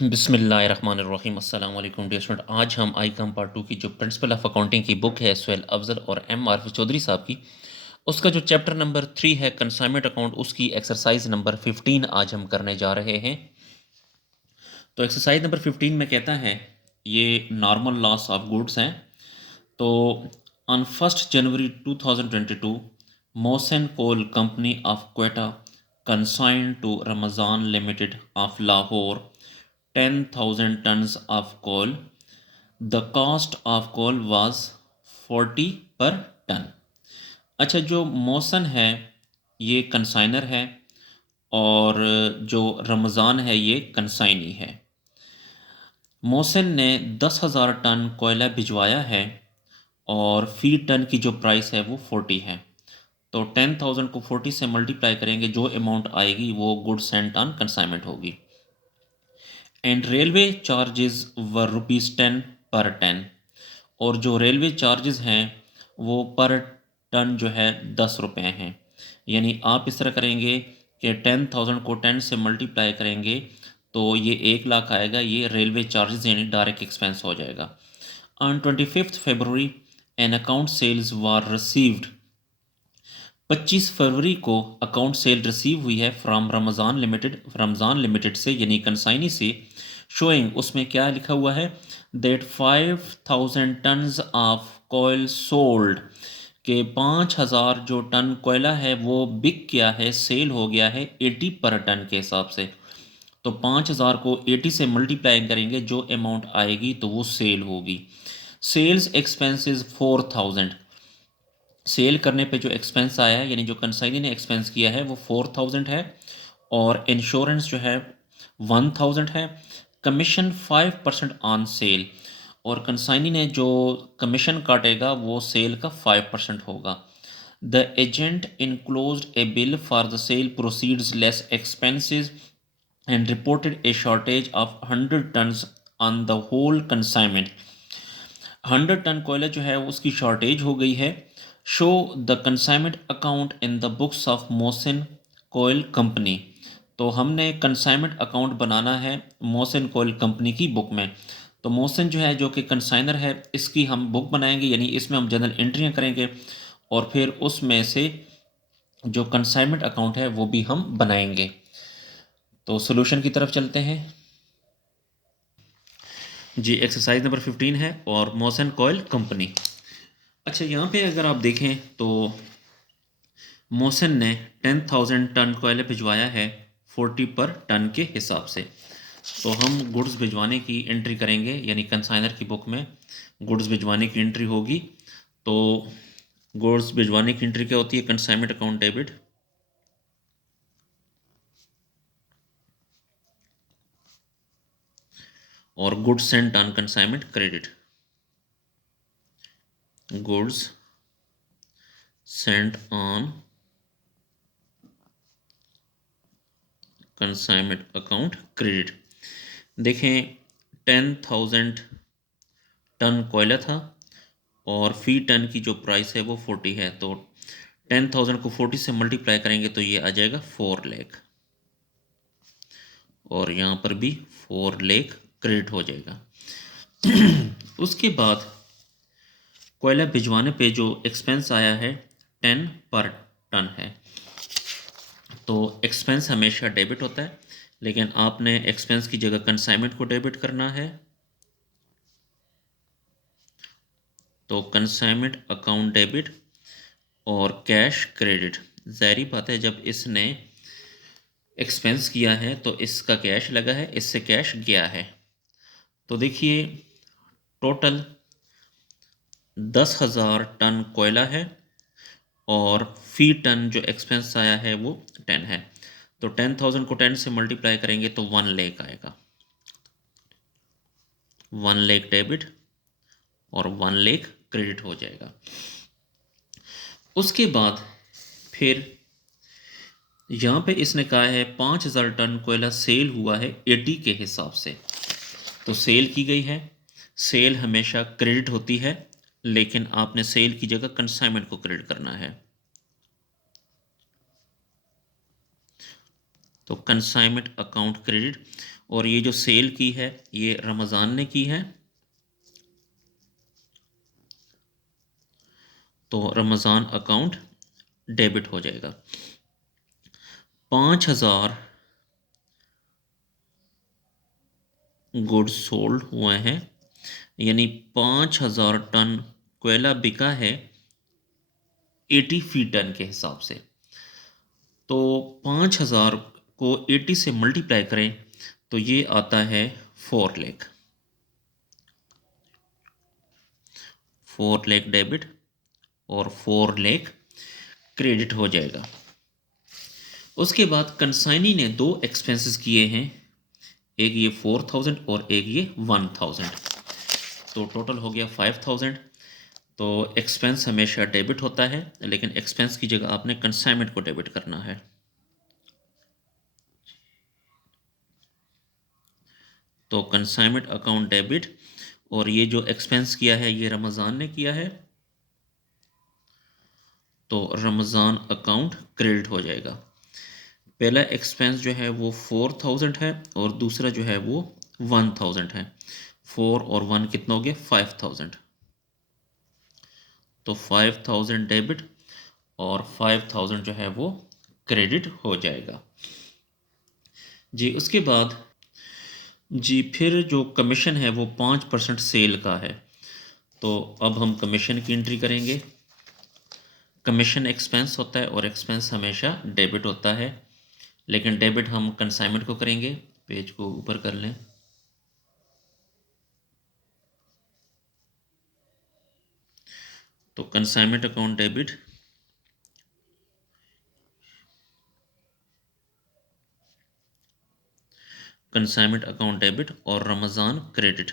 बिस्मिल्लाहिर्रहमानिर्रहीम अस्सलाम वालेकुम डियर स्टूडेंट। आज हम आई कॉम पार्ट 2 की जो प्रिंसिपल ऑफ अकाउंटिंग की बुक है सुहेल अफजल और एम आरफ चौधरी साहब की, उसका जो चैप्टर नंबर 3 है कंसाइनमेंट अकाउंट, उसकी एक्सरसाइज नंबर 15 आज हम करने जा रहे हैं। तो एक्सरसाइज नंबर 15 में कहता है ये नॉर्मल लॉस ऑफ गुड्स हैं। तो on 1 January 2022 Mohsin coal company of Quetta consigned to Ramzan limited of Lahore 10,000 tons of coal. The cost of coal was 40 per ton. अच्छा, जो मौसन है ये कंसाइनर है और जो रमज़ान है ये कंसाइनी है। मौसन ने 10,000 टन कोयला भिजवाया है और फी टन की जो प्राइस है वो 40 है। तो 10,000 को 40 से मल्टीप्लाई करेंगे, जो अमाउंट आएगी वो गुड सेंट ऑन कंसाइनमेंट होगी। एंड रेलवे चार्जेस वर ₹10 पर टन, और जो रेलवे चार्जेस हैं वो पर टन जो है 10 रुपये हैं। यानी आप इस तरह करेंगे कि 10,000 को 10 से मल्टीप्लाई करेंगे तो ये 1 लाख आएगा, ये रेलवे चार्जेस यानी डायरेक्ट एक्सपेंस हो जाएगा। On 25 February an account sales were received, 25 फरवरी को अकाउंट सेल रिसीव हुई है फ्रॉम रमज़ान लिमिटेड से यानी कंसाइनी से। शोइंग, उसमें क्या लिखा हुआ है, that 5,000 tons of coal sold, के 5,000 जो टन कोयला है वो बिक गया है, सेल हो गया है 80 पर टन के हिसाब से। तो 5,000 को 80 से मल्टीप्लाई करेंगे, जो अमाउंट आएगी तो वो सेल होगी। सेल्स एक्सपेंसेस 4,000, सेल करने पे जो एक्सपेंस आया है यानी जो कंसाइनी ने एक्सपेंस किया है वो 4,000 है, और इंश्योरेंस जो है 1,000 है। कमीशन 5% ऑन सेल, और कंसाइनी ने जो कमीशन काटेगा वो सेल का 5% होगा। The agent enclosed a bill for the sale proceeds less expenses and reported a shortage of 100 tons on the whole consignment. 100 ton कोयला जो है उसकी शॉर्टेज हो गई है। Show the consignment account in the books of Mohsin coal company, तो हमने consignment account बनाना है मोहसिन कोयल कंपनी की बुक में। तो मोहसिन जो है जो कि कंसाइनर है, इसकी हम बुक बनाएंगे यानी इसमें हम जनरल एंट्रियाँ करेंगे और फिर उसमें से जो कंसाइनमेंट अकाउंट है वो भी हम बनाएंगे। तो सोल्यूशन की तरफ चलते हैं जी। एक्सरसाइज नंबर 15 है और मोहसिन कोयल कंपनी। अच्छा, यहाँ पे अगर आप देखें तो मोहसिन ने 10,000 टन कोयला भिजवाया है 40 पर टन के हिसाब से। तो हम गुड्स भिजवाने की एंट्री करेंगे यानी कंसाइनर की बुक में गुड्स भिजवाने की एंट्री होगी। तो गुड्स भिजवाने की एंट्री क्या होती है, कंसाइनमेंट अकाउंट डेबिट, और goods Saint on consignment credit. Goods Saint on consignment account credit. देखें 10,000 टन कोयला था और फी टन की जो प्राइस है वो 40 है। तो 10,000 को 40 से मल्टीप्लाई करेंगे तो ये आ जाएगा 4 लाख, और यहाँ पर भी 4 लाख क्रेडिट हो जाएगा। उसके बाद कोयला भिजवाने पे जो एक्सपेंस आया है 10 पर टन है। तो एक्सपेंस हमेशा डेबिट होता है, लेकिन आपने एक्सपेंस की जगह कंसाइनमेंट को डेबिट करना है। तो कंसाइनमेंट अकाउंट डेबिट और कैश क्रेडिट। ज़ाहिर बात है जब इसने एक्सपेंस किया है तो इसका कैश लगा है, इससे कैश गया है। तो देखिए टोटल 10,000 टन कोयला है और फी टन जो एक्सपेंस आया है वो 10 है। तो 10,000 को 10 से मल्टीप्लाई करेंगे तो 1 लाख आएगा। 1 लाख डेबिट और 1 लाख क्रेडिट हो जाएगा। उसके बाद फिर यहाँ पे इसने कहा है 5,000 टन कोयला सेल हुआ है 80 के हिसाब से। तो सेल की गई है, सेल हमेशा क्रेडिट होती है, लेकिन आपने सेल की जगह कंसाइनमेंट को क्रेडिट करना है। तो कंसाइनमेंट अकाउंट क्रेडिट, और ये जो सेल की है ये रमज़ान ने की है, तो रमज़ान अकाउंट डेबिट हो जाएगा। 5,000 गुड्स सोल्ड हुए हैं, यानी 5,000 टन कोयला बिका है 80 फी टन के हिसाब से। तो 5,000 को 80 से मल्टीप्लाई करें तो ये आता है 4 लाख। 4 लाख डेबिट और 4 लाख क्रेडिट हो जाएगा। उसके बाद कंसाइनी ने दो एक्सपेंसेस किए हैं, एक ये 4,000 और एक ये 1,000, तो टोटल हो गया 5,000। तो एक्सपेंस हमेशा डेबिट होता है, लेकिन एक्सपेंस की जगह आपने कंसाइनमेंट को डेबिट करना है। तो कंसाइनमेंट अकाउंट डेबिट, और ये जो एक्सपेंस किया है ये रमज़ान ने किया है, तो रमज़ान अकाउंट क्रेडिट हो जाएगा। पहला एक्सपेंस जो है वो 4,000 है और दूसरा जो है वो 1,000 है। 4 और 1 कितना हो गया? 5,000। तो 5,000 डेबिट और 5,000 जो है वो क्रेडिट हो जाएगा जी। उसके बाद जी फिर जो कमीशन है वो 5% सेल का है, तो अब हम कमीशन की एंट्री करेंगे। कमीशन एक्सपेंस होता है और एक्सपेंस हमेशा डेबिट होता है, लेकिन डेबिट हम कंसाइनमेंट को करेंगे। पेज को ऊपर कर लें। तो consignment account debit, consignment account debit और रमज़ान क्रेडिट,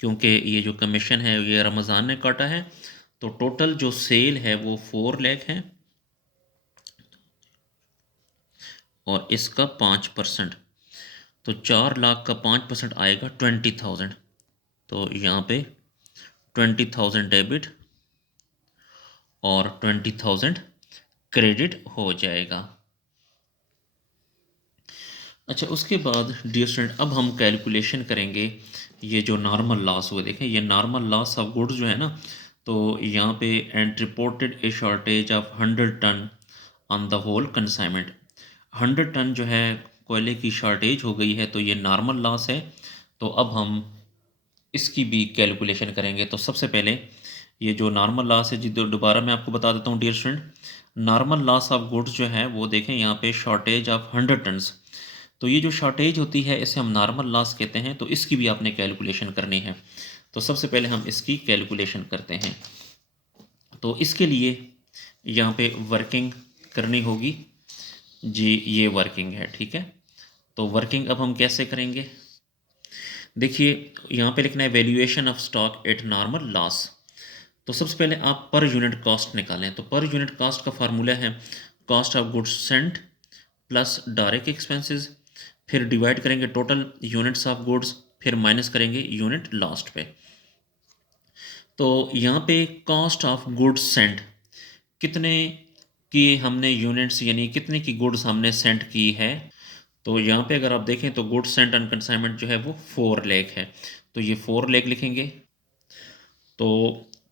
क्योंकि ये जो कमीशन है ये रमज़ान ने काटा है, तो टोटल जो सेल है वो 4 लाख है और इसका 5%, तो 4 लाख का 5% आएगा 20,000। तो यहाँ पे 20,000 डेबिट और 20,000 क्रेडिट हो जाएगा। अच्छा, उसके बाद डियर स्टूडेंट अब हम कैलकुलेशन करेंगे ये जो नॉर्मल लॉस हुए। देखें ये नॉर्मल लॉस ऑफ गुड्स जो है ना, तो यहाँ पे and reported a shortage of 100 ton on the whole consignment. 100 ton जो है कोयले की शॉर्टेज हो गई है, तो ये नॉर्मल लॉस है। तो अब हम इसकी भी कैलकुलेशन करेंगे। तो सबसे पहले ये जो नॉर्मल लॉस है जी, दोबारा मैं आपको बता देता हूँ dear student. Normal loss of goods जो है वो देखें यहाँ पे शॉर्टेज ऑफ 100 टन्स, तो ये जो शॉर्टेज होती है इसे हम नॉर्मल लॉस कहते हैं, तो इसकी भी आपने कैलकुलेशन करनी है। तो सबसे पहले हम इसकी कैलकुलेशन करते हैं। तो इसके लिए यहाँ पे वर्किंग करनी होगी जी, ये वर्किंग है, ठीक है। तो वर्किंग अब हम कैसे करेंगे? देखिए यहाँ पे लिखना है valuation of stock at normal loss. तो सबसे पहले आप पर यूनिट कॉस्ट निकालें। तो पर यूनिट कॉस्ट का फार्मूला है cost of goods Saint plus direct expenses, फिर डिवाइड करेंगे टोटल यूनिट्स ऑफ गुड्स, फिर माइनस करेंगे यूनिट लास्ट पे। तो यहाँ पे कॉस्ट ऑफ गुड्स सेंट, कितने की हमने यूनिट्स यानी कितने की गुड्स हमने सेंट की है, तो यहाँ पे अगर आप देखें तो गुड्स सेंट ऑन कंसाइनमेंट जो है वो 4 लाख है, तो ये 4 लाख लिखेंगे। तो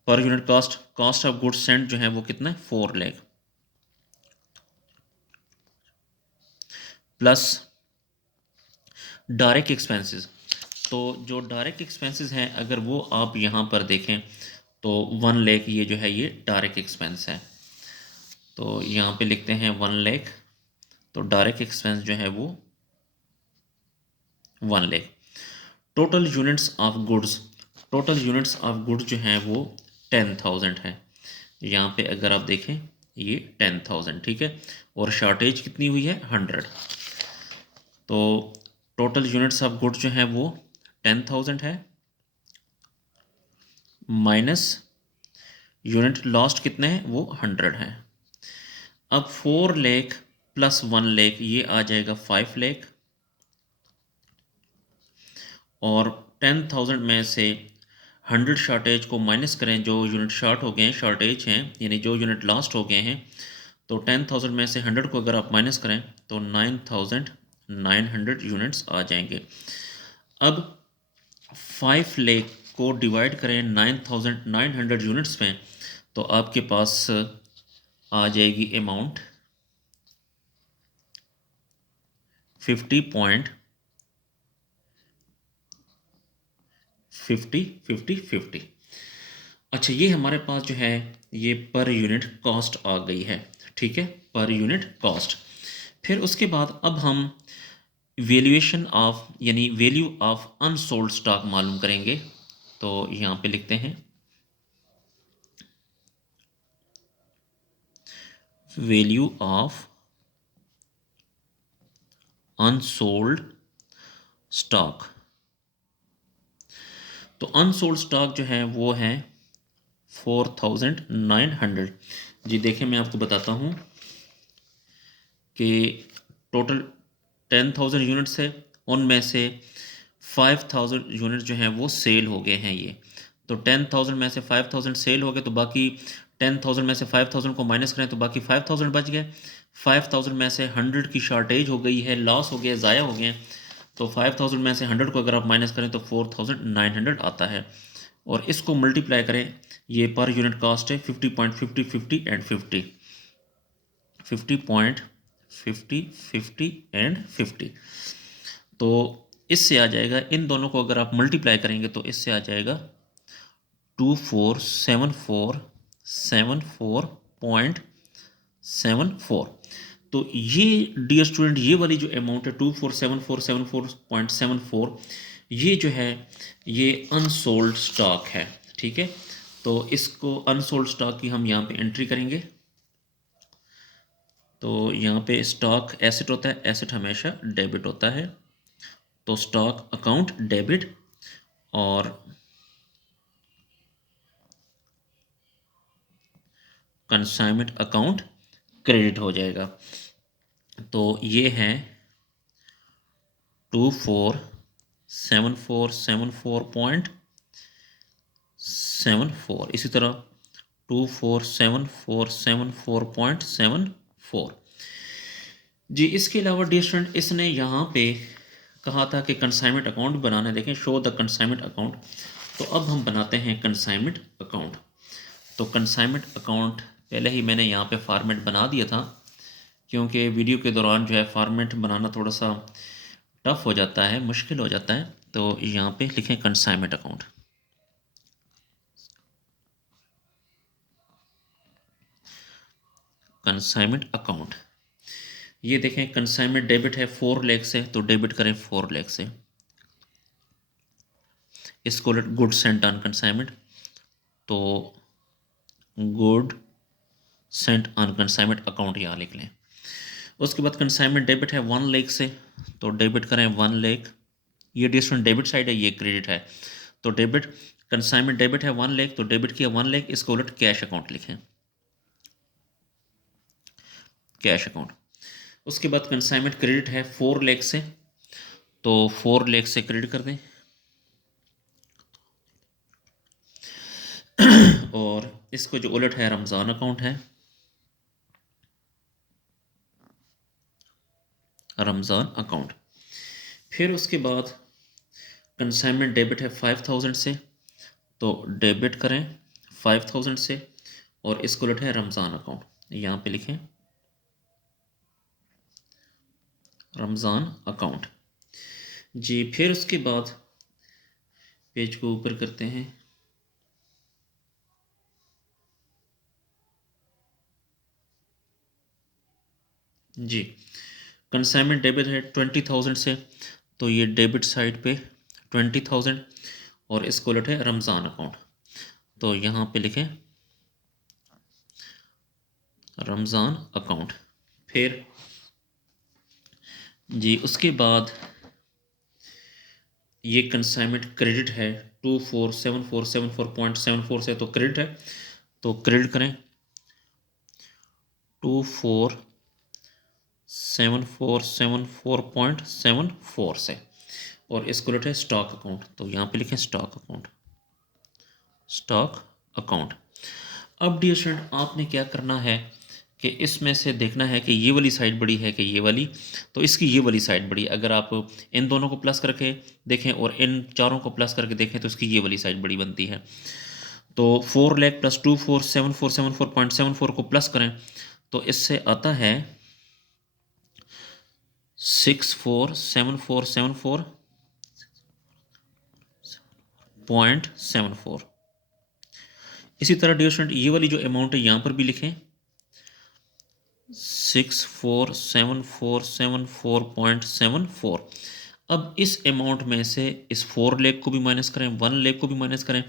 per unit cost, cost of goods Saint जो है वो कितना है? 4 लाख प्लस डायरेक्ट एक्सपेंसेस। तो जो डायरेक्ट एक्सपेंसेस हैं अगर वो आप यहाँ पर देखें तो 1 लाख ये जो है ये डायरेक्ट एक्सपेंस है। तो यहाँ पे लिखते हैं 1 लाख, तो डायरेक्ट एक्सपेंस जो है वो 1 lakh. Total units of goods, total units of goods जो हैं वो 10,000 है। यहाँ पे अगर आप देखें ये 10,000, ठीक है, और शॉर्टेज कितनी हुई है? 100। तो टोटल यूनिट्स ऑफ गुड्स जो हैं वो 10,000 है, माइनस यूनिट लॉस्ट कितने हैं? वो 100 है। अब 4 लाख प्लस 1 लाख ये आ जाएगा 5 लाख, और 10,000 में से 100 शॉर्टेज को माइनस करें, जो यूनिट शॉर्ट हो गए हैं, शॉर्टेज हैं यानी जो यूनिट लॉस्ट हो गए हैं, तो 10,000 में से 100 को अगर आप माइनस करें तो 9,900 यूनिट्स आ जाएंगे। अब 5 लाख को डिवाइड करें 9,900 यूनिट्स में तो आपके पास आ जाएगी अमाउंट 50.50 अच्छा, ये हमारे पास जो है ये पर यूनिट कॉस्ट आ गई है, ठीक है, पर यूनिट कॉस्ट। फिर उसके बाद अब हम वैल्यूएशन ऑफ यानी वैल्यू ऑफ अनसोल्ड स्टॉक मालूम करेंगे। तो यहाँ पे लिखते हैं वैल्यू ऑफ अनसोल्ड स्टॉक। तो अनसोल्ड स्टॉक जो है वो है 4,900। जी देखें, मैं आपको बताता हूँ कि टोटल 10,000 यूनिट्स है, उनमें से 5,000 यूनिट जो हैं वो सेल हो गए हैं। ये तो 10,000 में से 5,000 सेल हो गए, तो बाकी 10,000 में से 5,000 को माइनस करें तो बाकी 5,000 बच गए। 5,000 में से 100 की शॉर्टेज हो गई है, लॉस हो गया, ज़ाया हो गए। तो 5,000 में से 100 को अगर आप माइनस करें तो 4,900 आता है, और इसको मल्टीप्लाई करें, ये पर यूनिट कॉस्ट है 50.50 50 एंड 50 50.50 50 एंड 50। तो इससे आ जाएगा, इन दोनों को अगर आप मल्टीप्लाई करेंगे तो इससे आ जाएगा 247474.74। तो ये डियर स्टूडेंट, ये वाली जो अमाउंट है 247474.74, ये जो है ये अनसोल्ड स्टॉक है, ठीक है। तो इसको अनसोल्ड स्टॉक की हम यहाँ पे एंट्री करेंगे। तो यहाँ पे स्टॉक एसेट होता है, एसेट हमेशा डेबिट होता है, तो स्टॉक अकाउंट डेबिट और कंसाइनमेंट अकाउंट क्रेडिट हो जाएगा। तो ये है 247474.74, इसी तरह 247474.74। जी इसके अलावा डियर स्टूडेंट, इसने यहाँ पे कहा था कि कंसाइनमेंट अकाउंट बनाना है। देखें, शो द कंसाइनमेंट अकाउंट। तो अब हम बनाते हैं कंसाइनमेंट अकाउंट। तो कंसाइनमेंट अकाउंट पहले ही मैंने यहाँ पे फॉर्मेट बना दिया था, क्योंकि वीडियो के दौरान जो है फॉर्मेट बनाना थोड़ा सा टफ हो जाता है, मुश्किल हो जाता है। तो यहाँ पे लिखें कंसाइनमेंट अकाउंट। कंसाइनमेंट अकाउंट, ये देखें कंसाइनमेंट डेबिट है 4 लाख से, तो डेबिट करें 4 लाख से। इसको गुड सेंट ऑन कंसाइनमेंट, तो good Saint on consignment account यहाँ लिख लें। उसके बाद कंसाइनमेंट डेबिट है 1 लाख से, तो डेबिट करें 1 लाख। ये डिस्टेंट डेबिट साइड है, ये क्रेडिट है। तो डेबिट, कंसाइनमेंट डेबिट है 1 लाख, तो डेबिट किया 1 लाख, इसको उलट कैश अकाउंट लिखें, कैश अकाउंट। उसके बाद कंसाइनमेंट क्रेडिट है 4 लाख से, तो 4 लाख से क्रेडिट कर दें। और इसको जो उलट है रमज़ान अकाउंट है, रमज़ान अकाउंट। फिर उसके बाद कंसाइनमेंट डेबिट है 5,000 से, तो डेबिट करें 5,000 से, और इसको उलट है रमज़ान अकाउंट, यहाँ पे लिखें रमज़ान अकाउंट। जी फिर उसके बाद पेज को ऊपर करते हैं। जी कंसाइनमेंट डेबिट है 20,000 से, तो ये डेबिट साइड पे 20,000, और इसको उलट है रमज़ान अकाउंट, तो यहाँ पे लिखें रमज़ान अकाउंट। फिर जी उसके बाद ये कंसाइनमेंट क्रेडिट है 247474.74 से, तो क्रेडिट है, तो क्रेडिट करें 247474.74 से, और इसको उलट है स्टॉक अकाउंट, तो यहाँ पे लिखें स्टॉक अकाउंट, स्टॉक अकाउंट। अब डियर स्टूडेंट, आपने क्या करना है कि इसमें से देखना है कि ये वाली साइड बड़ी है कि ये वाली, तो इसकी ये वाली साइड बड़ी। अगर आप इन दोनों को प्लस करके देखें और इन चारों को प्लस करके देखें तो इसकी ये वाली साइड बड़ी बनती है। तो 4 लाख प्लस 2 4 7 4 7 4.74 को प्लस करें तो इससे आता है 647474.74। इसी तरह डियर स्टूडेंट ये वाली जो अमाउंट है यहाँ पर भी लिखें 647474.74। अब इस अमाउंट में से इस 4 लाख को भी माइनस करें, 1 लाख को भी माइनस करें,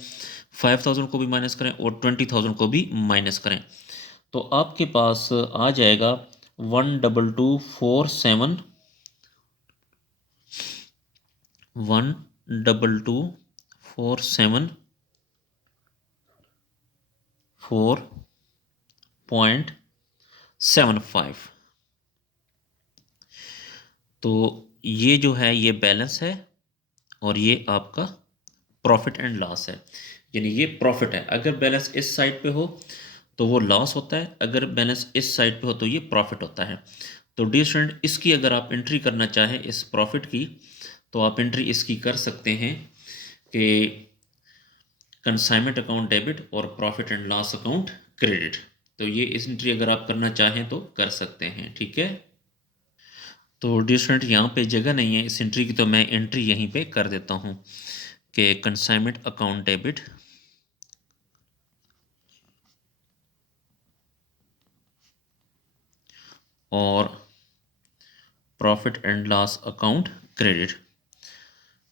5000 को भी माइनस करें और 20,000 को भी माइनस करें, तो आपके पास आ जाएगा 12247 12247.75। तो ये जो है ये बैलेंस है और ये आपका प्रॉफिट एंड लॉस है, यानी ये प्रॉफिट है। अगर बैलेंस इस साइड पे हो तो वो लॉस होता है, अगर बैलेंस इस साइड पे हो तो ये प्रॉफिट होता है। तो डियर स्टूडेंट इसकी अगर आप एंट्री करना चाहें इस प्रॉफिट की तो आप एंट्री इसकी कर सकते हैं कि कंसाइनमेंट अकाउंट डेबिट और profit and loss account credit. तो ये इस एंट्री अगर आप करना चाहें तो कर सकते हैं, ठीक है। तो डियर स्टूडेंट यहाँ पे जगह नहीं है इस एंट्री की, तो मैं एंट्री यहीं पे कर देता हूँ कि कंसाइनमेंट अकाउंट डेबिट और profit and loss account credit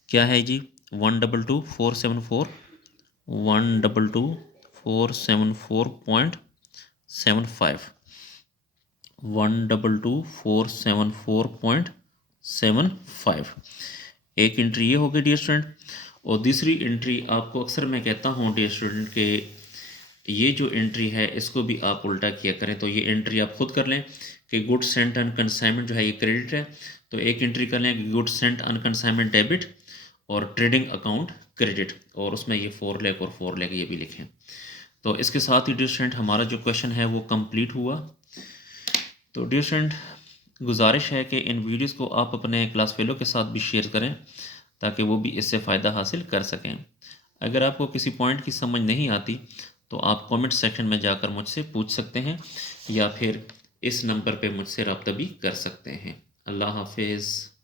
क्या है जी 1224741224747.75 1224747.75 एक एंट्री ये हो गई डियर स्टूडेंट। और दूसरी एंट्री आपको अक्सर मैं कहता हूँ डियर स्टूडेंट के ये जो एंट्री है इसको भी आप उल्टा किया करें। तो ये एंट्री आप खुद कर लें कि गुड्स सेंट ऑन कंसाइनमेंट जो है ये क्रेडिट है, तो एक एंट्री कर लें कि goods Saint on consignment debit और ट्रेडिंग अकाउंट क्रेडिट, और उसमें ये 4 लाख और 4 लाख ये भी लिखें। तो इसके साथ ही डियर स्टूडेंट हमारा जो क्वेश्चन है वो कंप्लीट हुआ। तो डियर स्टूडेंट गुजारिश है कि इन वीडियोस को आप अपने क्लास फेलो के साथ भी शेयर करें ताकि वो भी इससे फ़ायदा हासिल कर सकें। अगर आपको किसी पॉइंट की समझ नहीं आती तो आप कमेंट सेक्शन में जाकर मुझसे पूछ सकते हैं या फिर इस नंबर पे मुझसे रब्ता भी कर सकते हैं। अल्लाह हाफिज़।